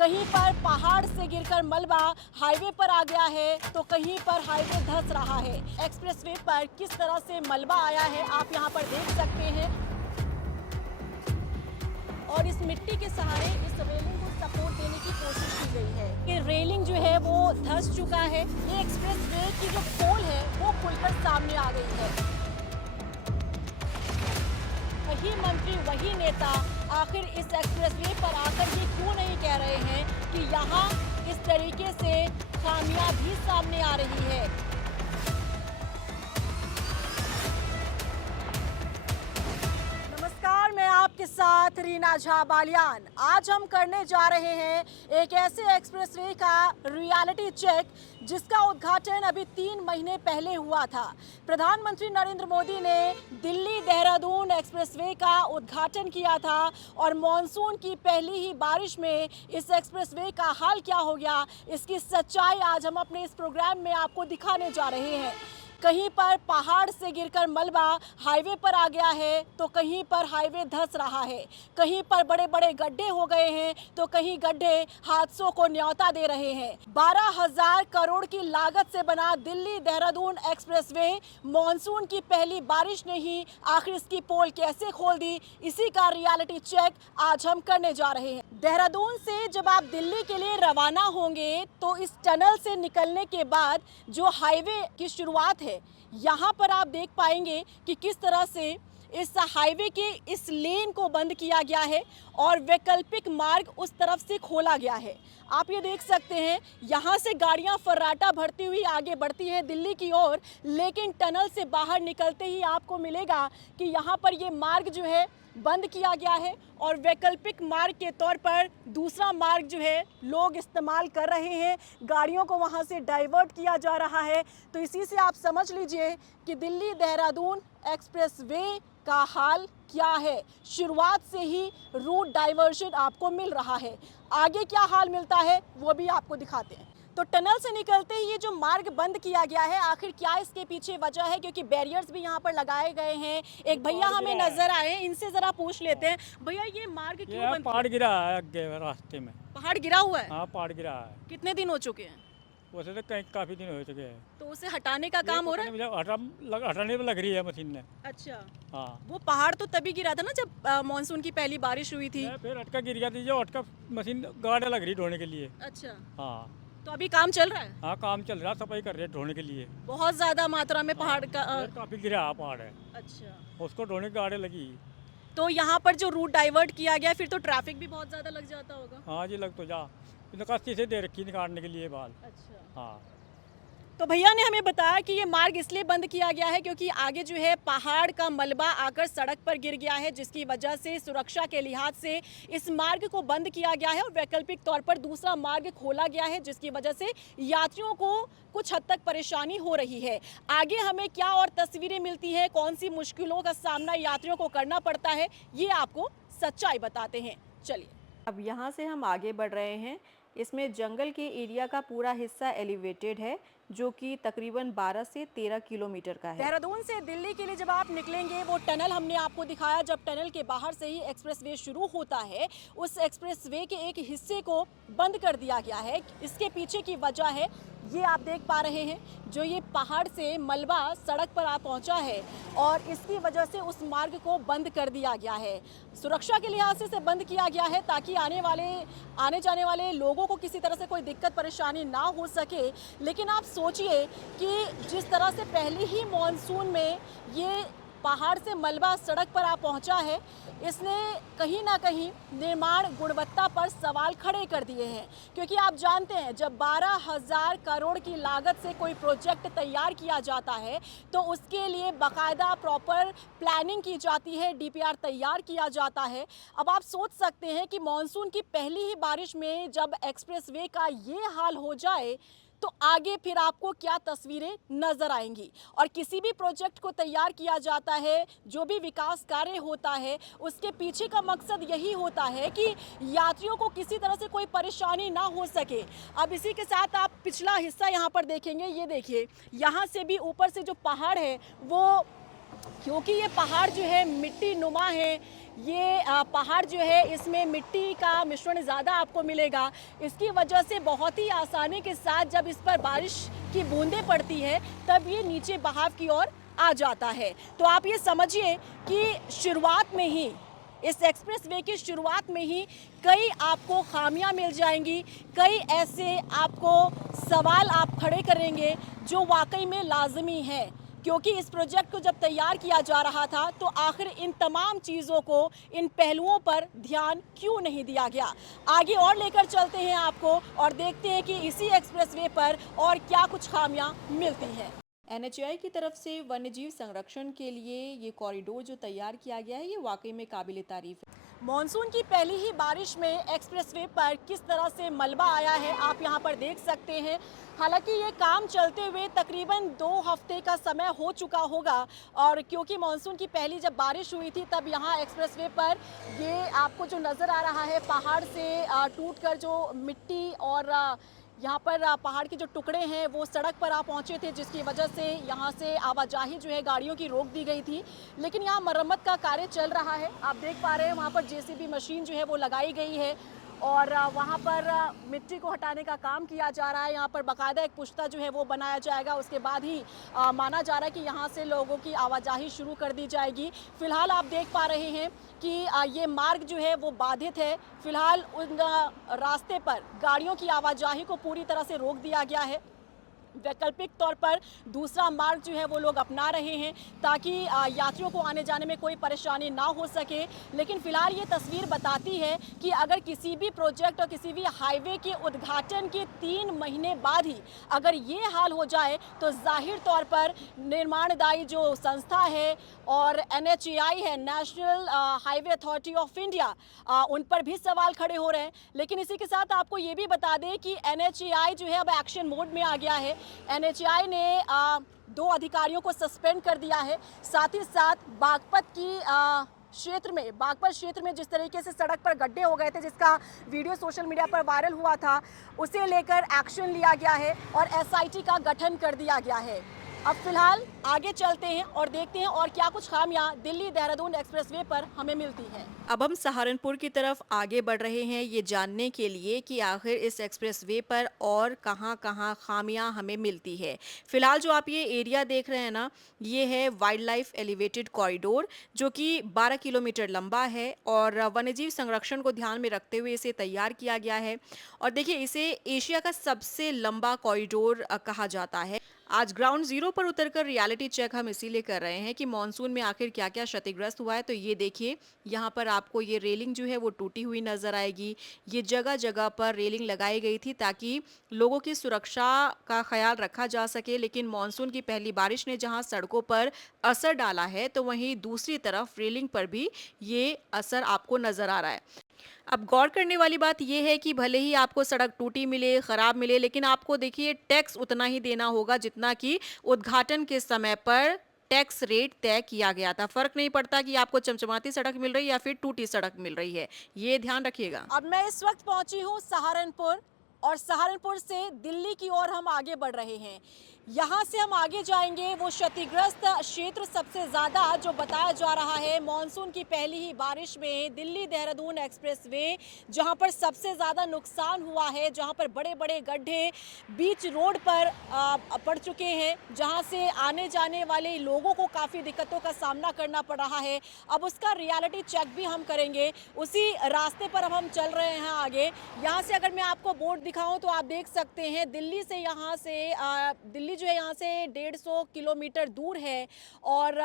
कहीं पर पहाड़ से गिरकर मलबा हाईवे पर आ गया है तो कहीं पर हाईवे धंस रहा है। एक्सप्रेसवे पर किस तरह से मलबा आया है आप यहां पर देख सकते हैं और इस मिट्टी के सहारे इस रेलिंग को सपोर्ट देने की कोशिश की गई है। ये रेलिंग जो है वो धंस चुका है। ये एक्सप्रेसवे की जो पोल है वो खुलकर सामने आ गई है। वही मंत्री वही नेता आखिर इस एक्सप्रेसवे पर आकर ये क्यों नहीं कह रहे हैं कि यहाँ इस तरीके से खामियां भी सामने आ रही है। नमस्कार, मैं आपके साथ रीना झा बालियान। आज हम करने जा रहे हैं एक ऐसे एक्सप्रेसवे का रियलिटी चेक जिसका उद्घाटन अभी 3 महीने पहले हुआ था। प्रधानमंत्री नरेंद्र मोदी ने दिल्ली देहरादून एक्सप्रेसवे का उद्घाटन किया था और मॉनसून की पहली ही बारिश में इस एक्सप्रेसवे का हाल क्या हो गया, इसकी सच्चाई आज हम अपने इस प्रोग्राम में आपको दिखाने जा रहे हैं। कहीं पर पहाड़ से गिरकर मलबा हाईवे पर आ गया है तो कहीं पर हाईवे धंस रहा है। कहीं पर बड़े बड़े गड्ढे हो गए हैं तो कहीं गड्ढे हादसों को न्योता दे रहे हैं। 12,000 करोड़ की लागत से बना दिल्ली देहरादून एक्सप्रेसवे मॉनसून की पहली बारिश ने ही आखिर इसकी पोल कैसे खोल दी, इसी का रियलिटी चेक आज हम करने जा रहे हैं। देहरादून से जब आप दिल्ली के लिए रवाना होंगे तो इस टनल से निकलने के बाद जो हाईवे की शुरुआत है यहाँ पर आप देख पाएंगे कि किस तरह से इस हाईवे के इस लेन को बंद किया गया है और वैकल्पिक मार्ग उस तरफ से खोला गया है। आप ये देख सकते हैं यहाँ से गाड़ियाँ फर्राटा भरती हुई आगे बढ़ती हैं दिल्ली की ओर, लेकिन टनल से बाहर निकलते ही आपको मिलेगा कि यहाँ पर ये मार्ग जो है बंद किया गया है और वैकल्पिक मार्ग के तौर पर दूसरा मार्ग जो है लोग इस्तेमाल कर रहे हैं। गाड़ियों को वहां से डाइवर्ट किया जा रहा है। तो इसी से आप समझ लीजिए कि दिल्ली देहरादून एक्सप्रेसवे का हाल क्या है। शुरुआत से ही रूट डाइवर्शन आपको मिल रहा है। आगे क्या हाल मिलता है वो भी आपको दिखाते हैं। तो टनल से निकलते ही ये जो मार्ग बंद किया गया है, आखिर क्या इसके पीछे वजह है, क्योंकि बैरियर्स भी यहाँ पर लगाए गए हैं। एक भैया हमें नजर आए, इनसे जरा पूछ लेते हैं। भैया ये मार्ग क्यों बंद? पहाड़ गिरा है आगे रास्ते में। पहाड़ गिरा हुआ है? हाँ, पहाड़ गिरा है। कितने दिन हो चुके हैं? वैसे तो कहीं काफी दिन हो चुके हैं। तो उसे हटाने का काम हो रहा है? हटाने में लग रही है मशीन ने। अच्छा। हाँ, वो पहाड़ तो तभी गिरा था ना जब मानसून की पहली बारिश हुई थी। फिर अटका गिर गया थी, जो अटका मशीन गाड़ा लग रही ढोने के लिए। अच्छा, हाँ तो अभी काम चल रहा है? हाँ, काम चल रहा, सफाई कर रहे हैं ढोने के लिए। बहुत ज्यादा मात्रा में पहाड़ का फिर काफी गिरा है पहाड़ है, अच्छा, उसको ढोने की गाड़ी लगी। तो यहाँ पर जो रूट डाइवर्ट किया गया फिर तो ट्रैफिक भी बहुत ज्यादा लग जाता होगा। हाँ जी, लग तो जा, इनका से दे रखी निकालने के लिए बाल। अच्छा, हाँ, तो भैया ने हमें बताया कि ये मार्ग इसलिए बंद किया गया है क्योंकि आगे जो है पहाड़ का मलबा आकर सड़क पर गिर गया है, जिसकी वजह से सुरक्षा के लिहाज से इस मार्ग को बंद किया गया है और वैकल्पिक तौर पर दूसरा मार्ग खोला गया है, जिसकी वजह से यात्रियों को कुछ हद तक परेशानी हो रही है। आगे हमें क्या और तस्वीरें मिलती हैं, कौन सी मुश्किलों का सामना यात्रियों को करना पड़ता है, ये आपको सच्चाई बताते हैं। चलिए, अब यहाँ से हम आगे बढ़ रहे हैं। इसमें जंगल के एरिया का पूरा हिस्सा एलिवेटेड है, जो कि तकरीबन 12 से 13 किलोमीटर का है। देहरादून से दिल्ली के लिए जब आप निकलेंगे, वो टनल हमने आपको दिखाया, जब टनल के बाहर से ही एक्सप्रेसवे शुरू होता है, उस एक्सप्रेसवे के एक हिस्से को बंद कर दिया गया है। इसके पीछे की वजह है ये आप देख पा रहे हैं, जो ये पहाड़ से मलबा सड़क पर आ पहुंचा है और इसकी वजह से उस मार्ग को बंद कर दिया गया है। सुरक्षा के लिहाज से इसे बंद किया गया है ताकि आने जाने वाले लोगों को किसी तरह से कोई दिक्कत परेशानी ना हो सके। लेकिन आप सोचिए कि जिस तरह से पहले ही मॉनसून में ये पहाड़ से मलबा सड़क पर आ पहुंचा है, इसने कहीं ना कहीं निर्माण गुणवत्ता पर सवाल खड़े कर दिए हैं। क्योंकि आप जानते हैं जब 12,000 करोड़ की लागत से कोई प्रोजेक्ट तैयार किया जाता है तो उसके लिए बाकायदा प्रॉपर प्लानिंग की जाती है, डीपीआर तैयार किया जाता है। अब आप सोच सकते हैं कि मॉनसून की पहली ही बारिश में जब एक्सप्रेसवे का ये हाल हो जाए तो आगे फिर आपको क्या तस्वीरें नजर आएंगी। और किसी भी प्रोजेक्ट को तैयार किया जाता है, जो भी विकास कार्य होता है, उसके पीछे का मकसद यही होता है कि यात्रियों को किसी तरह से कोई परेशानी ना हो सके। अब इसी के साथ आप पिछला हिस्सा यहाँ पर देखेंगे, ये देखिए, यहाँ से भी ऊपर से जो पहाड़ है वो, क्योंकि ये पहाड़ जो है मिट्टी नुमा है, ये पहाड़ जो है इसमें मिट्टी का मिश्रण ज़्यादा आपको मिलेगा। इसकी वजह से बहुत ही आसानी के साथ जब इस पर बारिश की बूंदें पड़ती है तब ये नीचे बहाव की ओर आ जाता है। तो आप ये समझिए कि शुरुआत में ही, इस एक्सप्रेसवे की शुरुआत में ही कई आपको खामियां मिल जाएंगी, कई ऐसे आपको सवाल आप खड़े करेंगे जो वाकई में लाजमी है, क्योंकि इस प्रोजेक्ट को जब तैयार किया जा रहा था तो आखिर इन तमाम चीज़ों को, इन पहलुओं पर ध्यान क्यों नहीं दिया गया। आगे और लेकर चलते हैं आपको और देखते हैं कि इसी एक्सप्रेसवे पर और क्या कुछ खामियां मिलती हैं। एनएचएआई की तरफ से वन्यजीव संरक्षण के लिए ये कॉरिडोर जो तैयार किया गया है ये वाकई में काबिल तारीफ है। मॉनसून की पहली ही बारिश में एक्सप्रेसवे पर किस तरह से मलबा आया है आप यहां पर देख सकते हैं। हालांकि ये काम चलते हुए तकरीबन 2 हफ्ते का समय हो चुका होगा, और क्योंकि मॉनसून की पहली जब बारिश हुई थी तब यहाँ एक्सप्रेसवे पर ये आपको जो नज़र आ रहा है पहाड़ से टूटकर जो मिट्टी और यहाँ पर पहाड़ के जो टुकड़े हैं वो सड़क पर आ पहुँचे थे, जिसकी वजह से यहाँ से आवाजाही जो है गाड़ियों की रोक दी गई थी। लेकिन यहाँ मरम्मत का कार्य चल रहा है, आप देख पा रहे हैं वहाँ पर जेसीबी मशीन जो है वो लगाई गई है और वहाँ पर मिट्टी को हटाने का काम किया जा रहा है। यहाँ पर बाकायदा एक पुश्ता जो है वो बनाया जाएगा, उसके बाद ही माना जा रहा है कि यहाँ से लोगों की आवाजाही शुरू कर दी जाएगी। फिलहाल आप देख पा रहे हैं कि ये मार्ग जो है वो बाधित है। फिलहाल उन रास्ते पर गाड़ियों की आवाजाही को पूरी तरह से रोक दिया गया है। वैकल्पिक तौर पर दूसरा मार्ग जो है वो लोग अपना रहे हैं ताकि यात्रियों को आने जाने में कोई परेशानी ना हो सके। लेकिन फिलहाल ये तस्वीर बताती है कि अगर किसी भी प्रोजेक्ट और किसी भी हाईवे के उद्घाटन के 3 महीने बाद ही अगर ये हाल हो जाए तो जाहिर तौर पर निर्माणदायी जो संस्था है और एनएचएआई है, national highway authority of India, उन पर भी सवाल खड़े हो रहे हैं। लेकिन इसी के साथ आपको ये भी बता दें कि एनएचएआई जो है अब एक्शन मोड में आ गया है। एनएचएआई ने 2 अधिकारियों को सस्पेंड कर दिया है। साथ ही साथ बागपत क्षेत्र में जिस तरीके से सड़क पर गड्ढे हो गए थे, जिसका वीडियो सोशल मीडिया पर वायरल हुआ था, उसे लेकर एक्शन लिया गया है और एसआईटी का गठन कर दिया गया है। अब फिलहाल आगे चलते हैं और देखते हैं और क्या कुछ खामियां दिल्ली देहरादून एक्सप्रेसवे पर हमें मिलती हैं। अब हम सहारनपुर की तरफ आगे बढ़ रहे हैं ये जानने के लिए कि आखिर इस एक्सप्रेसवे पर और कहां-कहां खामियां हमें मिलती है। फिलहाल जो आप ये एरिया देख रहे हैं ना, ये है वाइल्ड लाइफ एलिवेटेड कॉरिडोर जो कि 12 किलोमीटर लंबा है और वन्यजीव संरक्षण को ध्यान में रखते हुए इसे तैयार किया गया है। और देखिए, इसे एशिया का सबसे लंबा कॉरिडोर कहा जाता है। आज ग्राउंड जीरो पर उतरकर रियलिटी चेक हम इसीलिए कर रहे हैं कि मॉनसून में आखिर क्या-क्या क्षतिग्रस्त हुआ है। तो ये देखिए, यहाँ पर आपको ये रेलिंग जो है वो टूटी हुई नजर आएगी। ये जगह-जगह पर रेलिंग लगाई गई थी ताकि लोगों की सुरक्षा का ख्याल रखा जा सके। लेकिन मॉनसून की पहली बारिश ने जहाँ सड़कों पर असर डाला है, तो वहीं दूसरी तरफ रेलिंग पर भी ये असर आपको नजर आ रहा है। अब गौर करने वाली बात यह है कि भले ही आपको सड़क टूटी मिले, खराब मिले, लेकिन आपको देखिए टैक्स उतना ही देना होगा जितना कि उद्घाटन के समय पर टैक्स रेट तय किया गया था। फर्क नहीं पड़ता कि आपको चमचमाती सड़क मिल रही है या फिर टूटी सड़क मिल रही है, ये ध्यान रखिएगा। अब मैं इस वक्त पहुंची हूं सहारनपुर और सहारनपुर से दिल्ली की ओर हम आगे बढ़ रहे हैं। यहाँ से हम आगे जाएंगे, वो क्षतिग्रस्त क्षेत्र सबसे ज़्यादा जो बताया जा रहा है मानसून की पहली ही बारिश में दिल्ली देहरादून एक्सप्रेसवे, जहाँ पर सबसे ज़्यादा नुकसान हुआ है, जहाँ पर बड़े बड़े गड्ढे बीच रोड पर पड़ चुके हैं, जहाँ से आने जाने वाले लोगों को काफ़ी दिक्कतों का सामना करना पड़ रहा है। अब उसका रियलिटी चेक भी हम करेंगे। उसी रास्ते पर अब हम चल रहे हैं आगे। यहाँ से अगर मैं आपको बोर्ड दिखाऊं तो आप देख सकते हैं दिल्ली से यहाँ से दिल्ली जो है यहाँ से 150 किलोमीटर दूर है और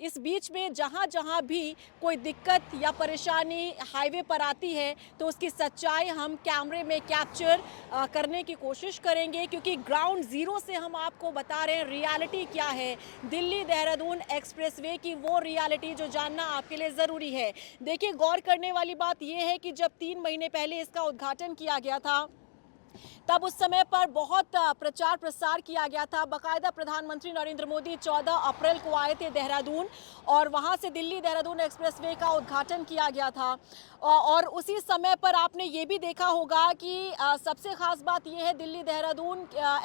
इस बीच में जहाँ जहाँ भी कोई दिक्कत या परेशानी हाईवे पर आती है तो उसकी सच्चाई हम कैमरे में कैप्चर करने की कोशिश करेंगे, क्योंकि ग्राउंड जीरो से हम आपको बता रहे हैं रियलिटी क्या है दिल्ली देहरादून एक्सप्रेसवे की, वो रियलिटी जो जानना आपके लिए ज़रूरी है। देखिए, गौर करने वाली बात यह है कि जब 3 महीने पहले इसका उद्घाटन किया गया था तब उस समय पर बहुत प्रचार प्रसार किया गया था। बाकायदा प्रधानमंत्री नरेंद्र मोदी 14 अप्रैल को आए थे देहरादून और वहां से दिल्ली देहरादून एक्सप्रेसवे का उद्घाटन किया गया था। और उसी समय पर आपने ये भी देखा होगा कि सबसे ख़ास बात ये है दिल्ली देहरादून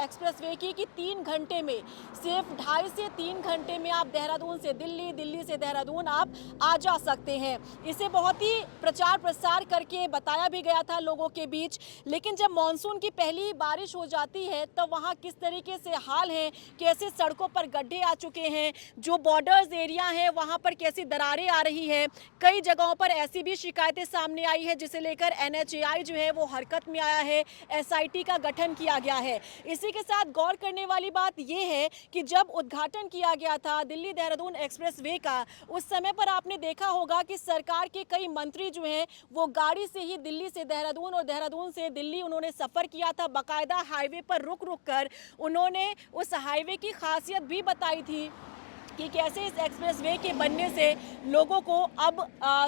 एक्सप्रेसवे की कि 3 घंटे में, सिर्फ 2.5 से 3 घंटे में आप देहरादून से दिल्ली, दिल्ली से देहरादून आप आ जा सकते हैं। इसे बहुत ही प्रचार प्रसार करके बताया भी गया था लोगों के बीच, लेकिन जब मानसून की पहली बारिश हो जाती है तब वहाँ किस तरीके से हाल है, कैसे सड़कों पर गड्ढे आ चुके हैं, जो बॉर्डर्स एरिया है वहाँ पर कैसी दरारें आ रही है। कई जगहों पर ऐसी भी शिकायतें सामने आई है जिसे लेकर NHAI जो है वो हरकत में आया है, SIT का गठन किया गया है। इसी के साथ गौर करने वाली बात ये है कि जब उद्घाटन किया गया था दिल्ली देहरादून एक्सप्रेसवे का, उस समय पर आपने देखा होगा कि सरकार के कई मंत्री जो हैं वो गाड़ी से ही दिल्ली से देहरादून और देहरादून से दिल्ली उन्होंने सफ़र किया था। बाकायदा हाईवे पर रुक रुक कर उन्होंने उस हाईवे की खासियत भी बताई थी कि कैसे इस एक्सप्रेसवे के बनने से लोगों को अब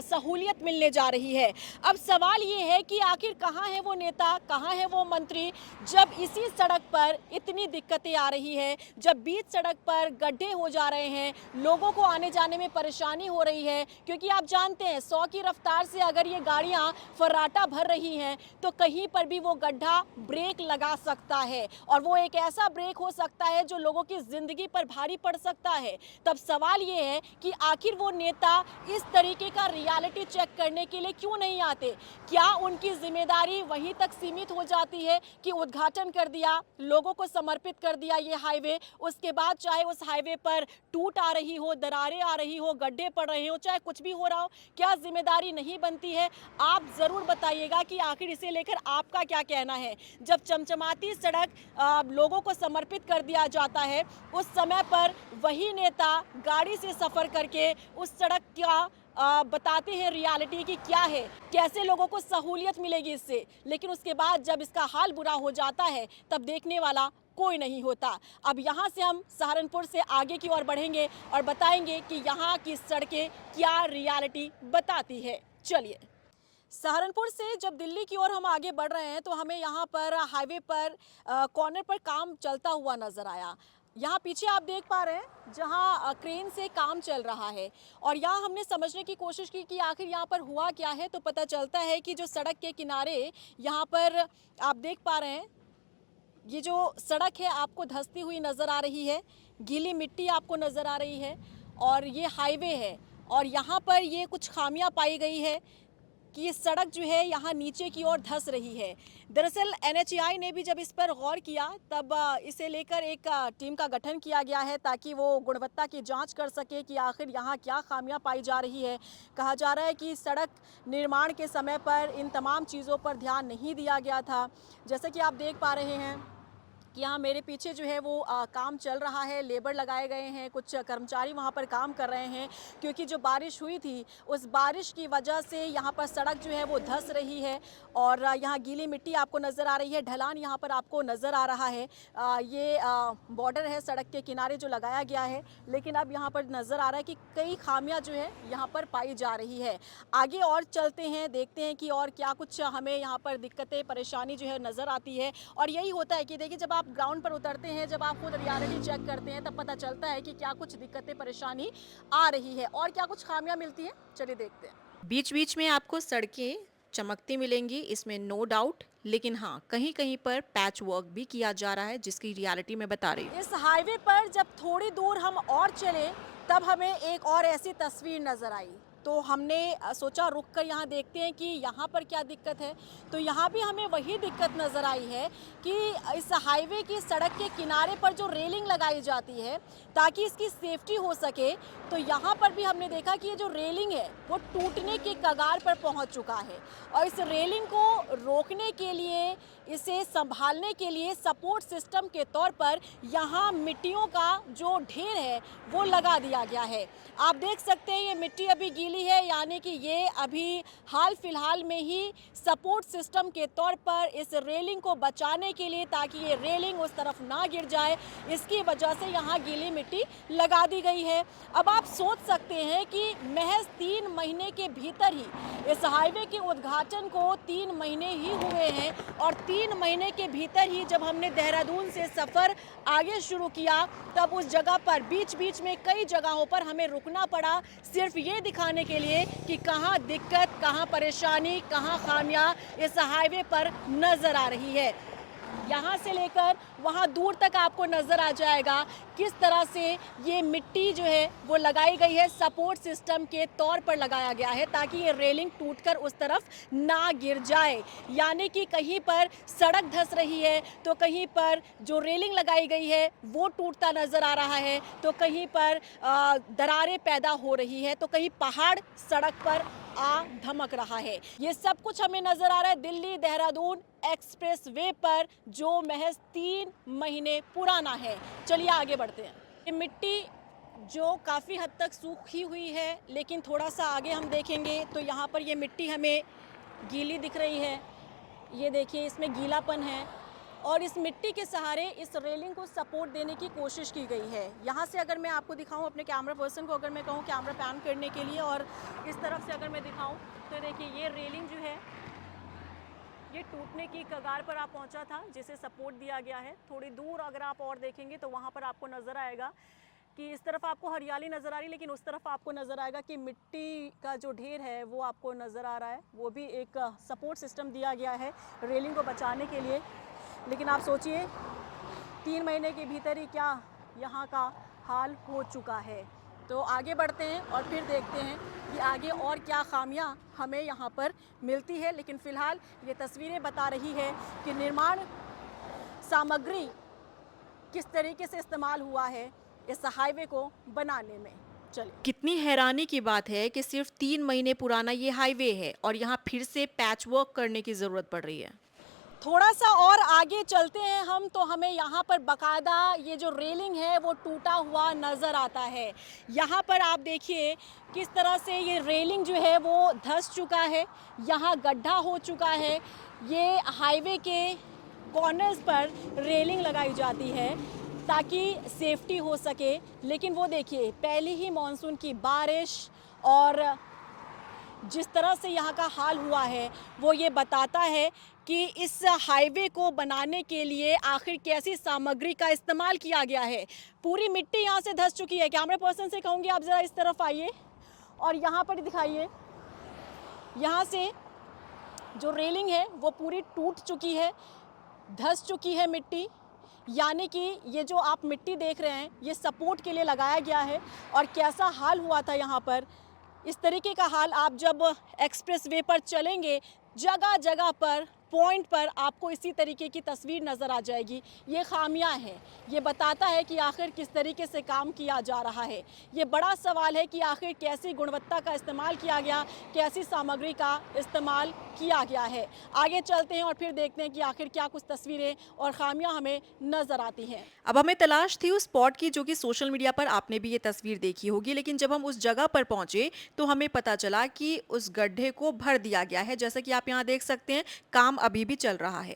सहूलियत मिलने जा रही है। अब सवाल ये है कि आखिर कहाँ है वो नेता, कहाँ है वो मंत्री, जब इसी सड़क पर इतनी दिक्कतें आ रही है, जब बीच सड़क पर गड्ढे हो जा रहे हैं, लोगों को आने जाने में परेशानी हो रही है। क्योंकि आप जानते हैं 100 की रफ्तार से अगर ये गाड़ियाँ फर्राटा भर रही हैं तो कहीं पर भी वो गड्ढा ब्रेक लगा सकता है, और वो एक ऐसा ब्रेक हो सकता है जो लोगों की ज़िंदगी पर भारी पड़ सकता है। तब सवाल ये है कि आखिर वो नेता इस तरीके का रियलिटी चेक करने के लिए क्यों नहीं आते? क्या उनकी जिम्मेदारी वहीं तक सीमित हो जाती है कि उद्घाटन कर दिया, लोगों को समर्पित कर दिया ये हाईवे, उसके बाद चाहे उस हाईवे पर टूट आ रही हो, दरारें आ रही हो, गड्ढे पड़ रहे हो, चाहे कुछ भी हो रहा हो, क्या जिम्मेदारी नहीं बनती है? आप ज़रूर बताइएगा कि आखिर इसे लेकर आपका क्या कहना है। जब चमचमाती सड़क लोगों को समर्पित कर दिया जाता है, उस समय पर वही नेता गाड़ी से सफ़र करके उस सड़क का बताते हैं रियलिटी कि क्या है, कैसे लोगों को सहूलियत मिलेगी इससे, लेकिन उसके बाद जब इसका हाल बुरा हो जाता है तब देखने वाला कोई नहीं होता। अब यहाँ से हम सहारनपुर से आगे की ओर बढ़ेंगे और बताएंगे कि यहाँ की सड़कें क्या रियलिटी बताती है। चलिए, सहारनपुर से जब दिल्ली की ओर हम आगे बढ़ रहे हैं तो हमें यहाँ पर हाईवे पर कॉर्नर पर काम चलता हुआ नज़र आया। यहाँ पीछे आप देख पा रहे हैं जहाँ क्रेन से काम चल रहा है, और यहाँ हमने समझने की कोशिश की कि आखिर यहाँ पर हुआ क्या है। तो पता चलता है कि जो सड़क के किनारे यहाँ पर आप देख पा रहे हैं, ये जो सड़क है आपको धंसती हुई नज़र आ रही है, गीली मिट्टी आपको नज़र आ रही है, और ये हाईवे है, और यहाँ पर ये कुछ खामियां पाई गई है कि ये सड़क जो है यहाँ नीचे की ओर धंस रही है। दरअसल NHAI ने भी जब इस पर गौर किया तब इसे लेकर एक टीम का गठन किया गया है ताकि वो गुणवत्ता की जांच कर सके कि आखिर यहाँ क्या खामियां पाई जा रही है। कहा जा रहा है कि सड़क निर्माण के समय पर इन तमाम चीज़ों पर ध्यान नहीं दिया गया था। जैसे कि आप देख पा रहे हैं कि यहाँ मेरे पीछे जो है वो काम चल रहा है, लेबर लगाए गए हैं, कुछ कर्मचारी वहाँ पर काम कर रहे हैं, क्योंकि जो बारिश हुई थी उस बारिश की वजह से यहाँ पर सड़क जो है वो धंस रही है, और यहाँ गीली मिट्टी आपको नज़र आ रही है, ढलान यहाँ पर आपको नज़र आ रहा है। ये बॉर्डर है सड़क के किनारे जो लगाया गया है, लेकिन अब यहाँ पर नज़र आ रहा है कि कई खामियां जो है यहाँ पर पाई जा रही है। आगे और चलते हैं, देखते हैं कि और क्या कुछ हमें यहाँ पर दिक्कतें परेशानी जो है नज़र आती है। और यही होता है कि देखिए, जब आप ग्राउंड पर उतरते हैं, जब आप खुद रियलिटी चेक करते हैं, तब पता चलता है कि क्या कुछ दिक्कतें परेशानी आ रही है और क्या कुछ खामियां मिलती हैं। चलिए देखते हैं। बीच बीच में आपको सड़कें चमकती मिलेंगी, इसमें नो डाउट, लेकिन हाँ, कहीं कहीं पर पैच वर्क भी किया जा रहा है जिसकी रियलिटी मैं बता रही हूँ। इस हाईवे पर जब थोड़ी दूर हम और चले तब हमें एक और ऐसी तस्वीर नज़र आई, तो हमने सोचा रुक कर यहाँ देखते हैं कि यहाँ पर क्या दिक्कत है। तो यहाँ भी हमें वही दिक्कत नज़र आई है कि इस हाईवे की सड़क के किनारे पर जो रेलिंग लगाई जाती है ताकि इसकी सेफ्टी हो सके, तो यहाँ पर भी हमने देखा कि ये जो रेलिंग है वो टूटने के कगार पर पहुँच चुका है, और इस रेलिंग को रोकने के लिए, इसे संभालने के लिए सपोर्ट सिस्टम के तौर पर यहाँ मिट्टियों का जो ढेर है वो लगा दिया गया है। आप देख सकते हैं ये मिट्टी अभी गीली है, यानी कि ये अभी हाल फिलहाल में ही सपोर्ट सिस्टम के तौर पर इस रेलिंग को बचाने के लिए, ताकि ये रेलिंग उस तरफ ना गिर जाए, इसकी वजह से यहाँ गीली मिट्टी लगा दी गई है। अब आप सोच सकते हैं कि महज 3 महीने के भीतर ही इस हाईवे के उद्घाटन को 3 महीने ही हुए हैं, और 3 3 महीने के भीतर ही जब हमने देहरादून से सफ़र आगे शुरू किया, तब उस जगह पर बीच बीच में कई जगहों पर हमें रुकना पड़ा, सिर्फ ये दिखाने के लिए कि कहाँ दिक्कत, कहाँ परेशानी, कहाँ खामियां इस हाईवे पर नज़र आ रही है। यहाँ से लेकर वहाँ दूर तक आपको नज़र आ जाएगा किस तरह से ये मिट्टी जो है वो लगाई गई है, सपोर्ट सिस्टम के तौर पर लगाया गया है ताकि ये रेलिंग टूटकर उस तरफ ना गिर जाए। यानी कि कहीं पर सड़क धंस रही है तो कहीं पर जो रेलिंग लगाई गई है वो टूटता नज़र आ रहा है, तो कहीं पर दरारें पैदा हो रही है, तो कहीं पहाड़ सड़क पर आ धमक रहा है। ये सब कुछ हमें नजर आ रहा है दिल्ली देहरादून एक्सप्रेस वे पर, जो महज 3 महीने पुराना है। चलिए आगे बढ़ते हैं। ये मिट्टी जो काफ़ी हद तक सूखी हुई है, लेकिन थोड़ा सा आगे हम देखेंगे तो यहाँ पर ये मिट्टी हमें गीली दिख रही है। ये देखिए, इसमें गीलापन है और इस मिट्टी के सहारे इस रेलिंग को सपोर्ट देने की कोशिश की गई है। यहाँ से अगर मैं आपको दिखाऊं, अपने कैमरा पर्सन को अगर मैं कहूँ कैमरा पैन करने के लिए, और इस तरफ से अगर मैं दिखाऊं तो देखिए ये रेलिंग जो है ये टूटने की कगार पर आप पहुँचा था, जिसे सपोर्ट दिया गया है। थोड़ी दूर अगर आप और देखेंगे तो वहाँ पर आपको नज़र आएगा कि इस तरफ आपको हरियाली नज़र आ रही है, लेकिन उस तरफ आपको नज़र आएगा कि मिट्टी का जो ढेर है वो आपको नज़र आ रहा है। वो भी एक सपोर्ट सिस्टम दिया गया है रेलिंग को बचाने के लिए। लेकिन आप सोचिए 3 महीने के भीतर ही क्या यहाँ का हाल हो चुका है। तो आगे बढ़ते हैं और फिर देखते हैं कि आगे और क्या खामियां हमें यहाँ पर मिलती है। लेकिन फ़िलहाल ये तस्वीरें बता रही है कि निर्माण सामग्री किस तरीके से इस्तेमाल हुआ है इस हाईवे को बनाने में। चलिए, कितनी हैरानी की बात है कि सिर्फ 3 महीने पुराना ये हाईवे है और यहाँ फिर से पैच वर्क करने की ज़रूरत पड़ रही है। थोड़ा सा और आगे चलते हैं हम तो हमें यहाँ पर बकायदा ये जो रेलिंग है वो टूटा हुआ नज़र आता है। यहाँ पर आप देखिए किस तरह से ये रेलिंग जो है वो धंस चुका है, यहाँ गड्ढा हो चुका है। ये हाईवे के कॉर्नर्स पर रेलिंग लगाई जाती है ताकि सेफ्टी हो सके, लेकिन वो देखिए पहली ही मॉनसून की बारिश और जिस तरह से यहाँ का हाल हुआ है वो ये बताता है कि इस हाईवे को बनाने के लिए आखिर कैसी सामग्री का इस्तेमाल किया गया है। पूरी मिट्टी यहाँ से धंस चुकी है। कैमरा पर्सन से कहूँगी आप ज़रा इस तरफ आइए और यहाँ पर दिखाइए, यहाँ से जो रेलिंग है वो पूरी टूट चुकी है, धंस चुकी है मिट्टी। यानी कि ये जो आप मिट्टी देख रहे हैं ये सपोर्ट के लिए लगाया गया है। और कैसा हाल हुआ था यहाँ पर, इस तरीके का हाल आप जब एक्सप्रेस वे पर चलेंगे, जगह जगह पर पॉइंट पर आपको इसी तरीके की तस्वीर नज़र आ जाएगी। ये खामियां हैं, ये बताता है कि आखिर किस तरीके से काम किया जा रहा है। ये बड़ा सवाल है कि आखिर कैसी गुणवत्ता का इस्तेमाल किया गया, कैसी सामग्री का इस्तेमाल किया गया है। आगे चलते हैं और फिर देखते हैं कि आखिर क्या कुछ तस्वीरें और खामियां हमें नज़र आती हैं। अब हमें तलाश थी उस स्पॉट की जो कि सोशल मीडिया पर आपने भी ये तस्वीर देखी होगी, लेकिन जब हम उस जगह पर पहुंचे तो हमें पता चला कि उस गड्ढे को भर दिया गया है। जैसा कि आप यहाँ देख सकते हैं, काम अभी भी चल रहा है।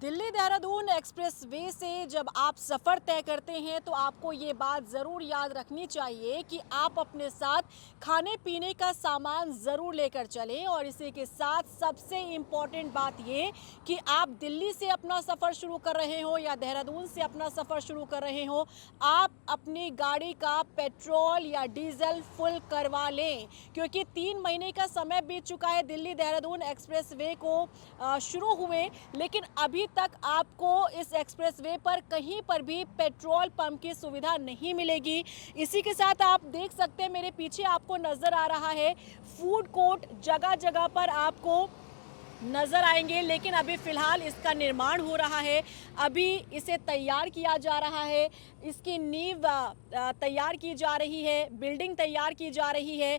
दिल्ली देहरादून एक्सप्रेस वे से जब आप सफ़र तय करते हैं तो आपको ये बात ज़रूर याद रखनी चाहिए कि आप अपने साथ खाने पीने का सामान ज़रूर लेकर चलें। और इसी के साथ सबसे इम्पॉर्टेंट बात ये कि आप दिल्ली से अपना सफ़र शुरू कर रहे हो या देहरादून से अपना सफ़र शुरू कर रहे हो, आप अपनी गाड़ी का पेट्रोल या डीजल फुल करवा लें, क्योंकि 3 महीने का समय बीत चुका है दिल्ली देहरादून एक्सप्रेस वे को शुरू हुए, लेकिन अभी तक आपको इस एक्सप्रेस वे पर कहीं पर भी पेट्रोल पंप की सुविधा नहीं मिलेगी। इसी के साथ आप देख सकते हैं मेरे पीछे आपको नज़र आ रहा है फूड कोर्ट जगह जगह पर आपको नज़र आएंगे, लेकिन अभी फ़िलहाल इसका निर्माण हो रहा है, अभी इसे तैयार किया जा रहा है, इसकी नींव तैयार की जा रही है, बिल्डिंग तैयार की जा रही है।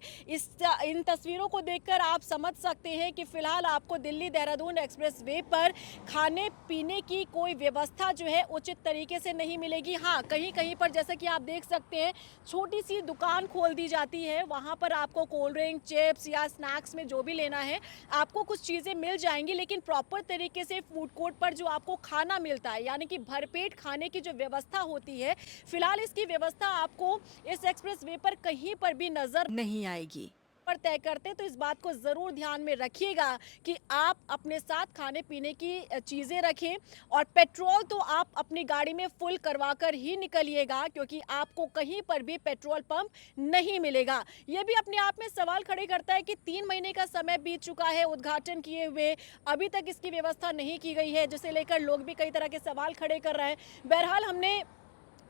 इन तस्वीरों को देखकर आप समझ सकते हैं कि फ़िलहाल आपको दिल्ली देहरादून एक्सप्रेस वे पर खाने पीने की कोई व्यवस्था जो है उचित तरीके से नहीं मिलेगी। हाँ, कहीं कहीं पर जैसा कि आप देख सकते हैं छोटी सी दुकान खोल दी जाती है, वहाँ पर आपको कोल्ड ड्रिंक, चिप्स या स्नैक्स में जो भी लेना है आपको कुछ चीज़ें मिल जाएंगी, लेकिन प्रॉपर तरीके से फूड कोर्ट पर जो आपको खाना मिलता है यानी कि भरपेट खाने की जो व्यवस्था होती है, फिलहाल इसकी व्यवस्था आपको इस एक्सप्रेस वे पर कहीं पर भी नजर नहीं आएगी। पर तय करते हैं, तो इस बात को ज़रूर ध्यान में रखिएगा कि आप अपने साथ खाने पीने की चीज़ें रखें और पेट्रोल तो आप अपनी गाड़ी में फुल करवा कर ही निकलिएगा, क्योंकि आपको कहीं पर भी पेट्रोल पंप नहीं मिलेगा। ये भी अपने आप में सवाल खड़े करता है कि 3 महीने का समय बीत चुका है उद्घाटन किए हुए, अभी तक इसकी व्यवस्था नहीं की गई है, जिसे लेकर लोग भी कई तरह के सवाल खड़े कर रहे हैं। बहरहाल हमने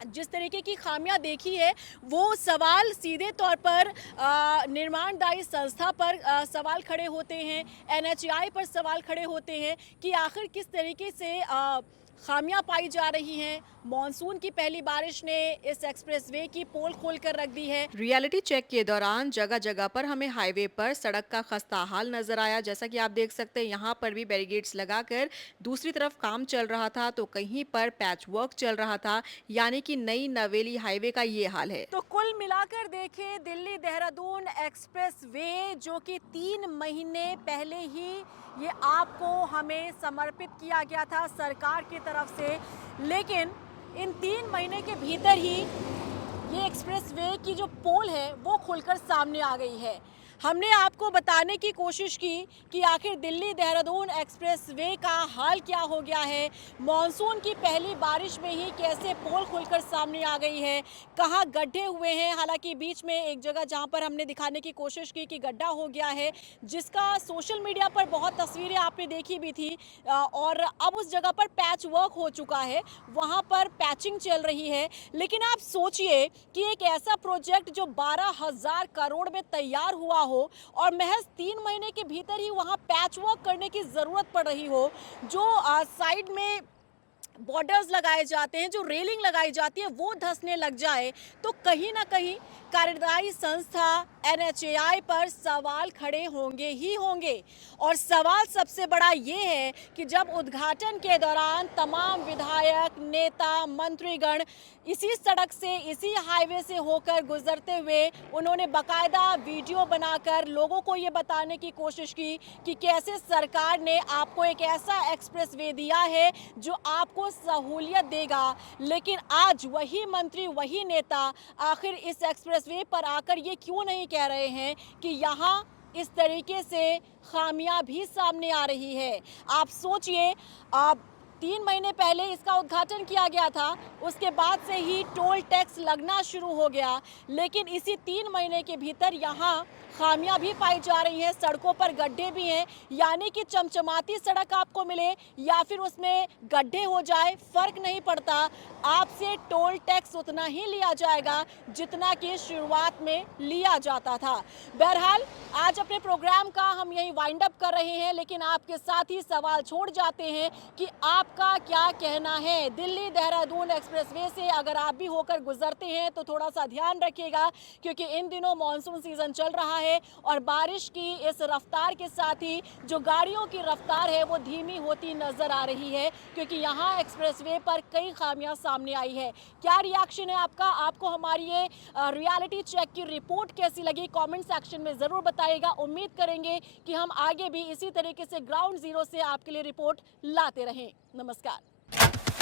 जिस तरीके की खामियां देखी है, वो सवाल सीधे तौर पर निर्माणदायी संस्था पर सवाल खड़े होते हैं, एनएचएआई पर सवाल खड़े होते हैं कि आखिर किस तरीके से खामियां पाई जा रही हैं। मॉनसून की पहली बारिश ने इस एक्सप्रेसवे की पोल खोल कर रख दी है। रियलिटी चेक के दौरान जगह जगह पर हमें हाईवे पर सड़क का खस्ता हाल नजर आया। जैसा कि आप देख सकते हैं, यहाँ पर भी बैरिकेड्स लगाकर दूसरी तरफ काम चल रहा था, तो कहीं पर पैच वर्क चल रहा था, यानी कि नई नवेली हाईवे का ये हाल है। तो कुल मिलाकर देखें, दिल्ली देहरादून एक्सप्रेसवे जो कि 3 महीने पहले ही ये आपको हमें समर्पित किया गया था सरकार की तरफ से, लेकिन इन 3 महीने के भीतर ही ये एक्सप्रेसवे की जो पोल है वो खुलकर सामने आ गई है। हमने आपको बताने की कोशिश की कि आखिर दिल्ली देहरादून एक्सप्रेसवे का हाल क्या हो गया है, मॉनसून की पहली बारिश में ही कैसे पोल खुलकर सामने आ गई है, कहाँ गड्ढे हुए हैं। हालांकि बीच में एक जगह जहां पर हमने दिखाने की कोशिश की कि गड्ढा हो गया है, जिसका सोशल मीडिया पर बहुत तस्वीरें आपने देखी भी थी, और अब उस जगह पर पैच वर्क हो चुका है, वहां पर पैचिंग चल रही है। लेकिन आप सोचिए कि एक ऐसा प्रोजेक्ट जो 12,000 करोड़ में तैयार हुआ हो और महज 3 महीने के भीतर ही वहां पैच वर्क करने की जरूरत पड़ रही हो, जो साइड में बॉर्डर्स लगाए जाते हैं, जो रेलिंग लगाई जाती है, वो धंसने लग जाए, तो कहीं ना कहीं कार्यदायी संस्था एनएचएआई पर सवाल खड़े होंगे ही होंगे। और सवाल सबसे बड़ा ये है कि जब उद्घाटन के दौरान तमाम विधायक, नेता, मंत्रीगण इसी सड़क से, इसी हाईवे से होकर गुजरते हुए उन्होंने बाकायदा वीडियो बनाकर लोगों को ये बताने की कोशिश की कि कैसे सरकार ने आपको एक ऐसा एक्सप्रेसवे दिया है जो आपको सहूलियत देगा। लेकिन आज वही मंत्री, वही नेता आखिर इस एक्सप्रेसवे पर आकर ये क्यों नहीं कह रहे हैं कि यहाँ इस तरीके से खामियां भी सामने आ रही है। आप सोचिए, आप 3 महीने पहले इसका उद्घाटन किया गया था, उसके बाद से ही टोल टैक्स लगना शुरू हो गया, लेकिन इसी 3 महीने के भीतर यहाँ खामियां भी पाई जा रही हैं, सड़कों पर गड्ढे भी हैं। यानी कि चमचमाती सड़क आपको मिले या फिर उसमें गड्ढे हो जाए, फर्क नहीं पड़ता, आपसे टोल टैक्स उतना ही लिया जाएगा जितना कि शुरुआत में लिया जाता था। बहरहाल आज अपने प्रोग्राम का हम यही वाइंड अप कर रहे हैं, लेकिन आपके साथ ही सवाल छोड़ जाते हैं कि आपका क्या कहना है। दिल्ली देहरादून एक्सप्रेसवे से अगर आप भी होकर गुजरते हैं तो थोड़ा सा ध्यान रखिएगा, क्योंकि इन दिनों मॉनसून सीजन चल रहा है और बारिश की इस रफ्तार के साथ ही जो गाड़ियों की रफ्तार है वो धीमी होती नजर आ रही है, क्योंकि यहाँ एक्सप्रेसवे पर कई खामियां सामने आई है। क्या रिएक्शन है आपका? आपको हमारी ये रियलिटी चेक की रिपोर्ट कैसी लगी? कमेंट सेक्शन में जरूर बताइएगा। उम्मीद करेंगे कि हम आगे भी इसी तरीके से ग्राउंड जीरो से आपके लिए रिपोर्ट लाते रहें। नमस्कार।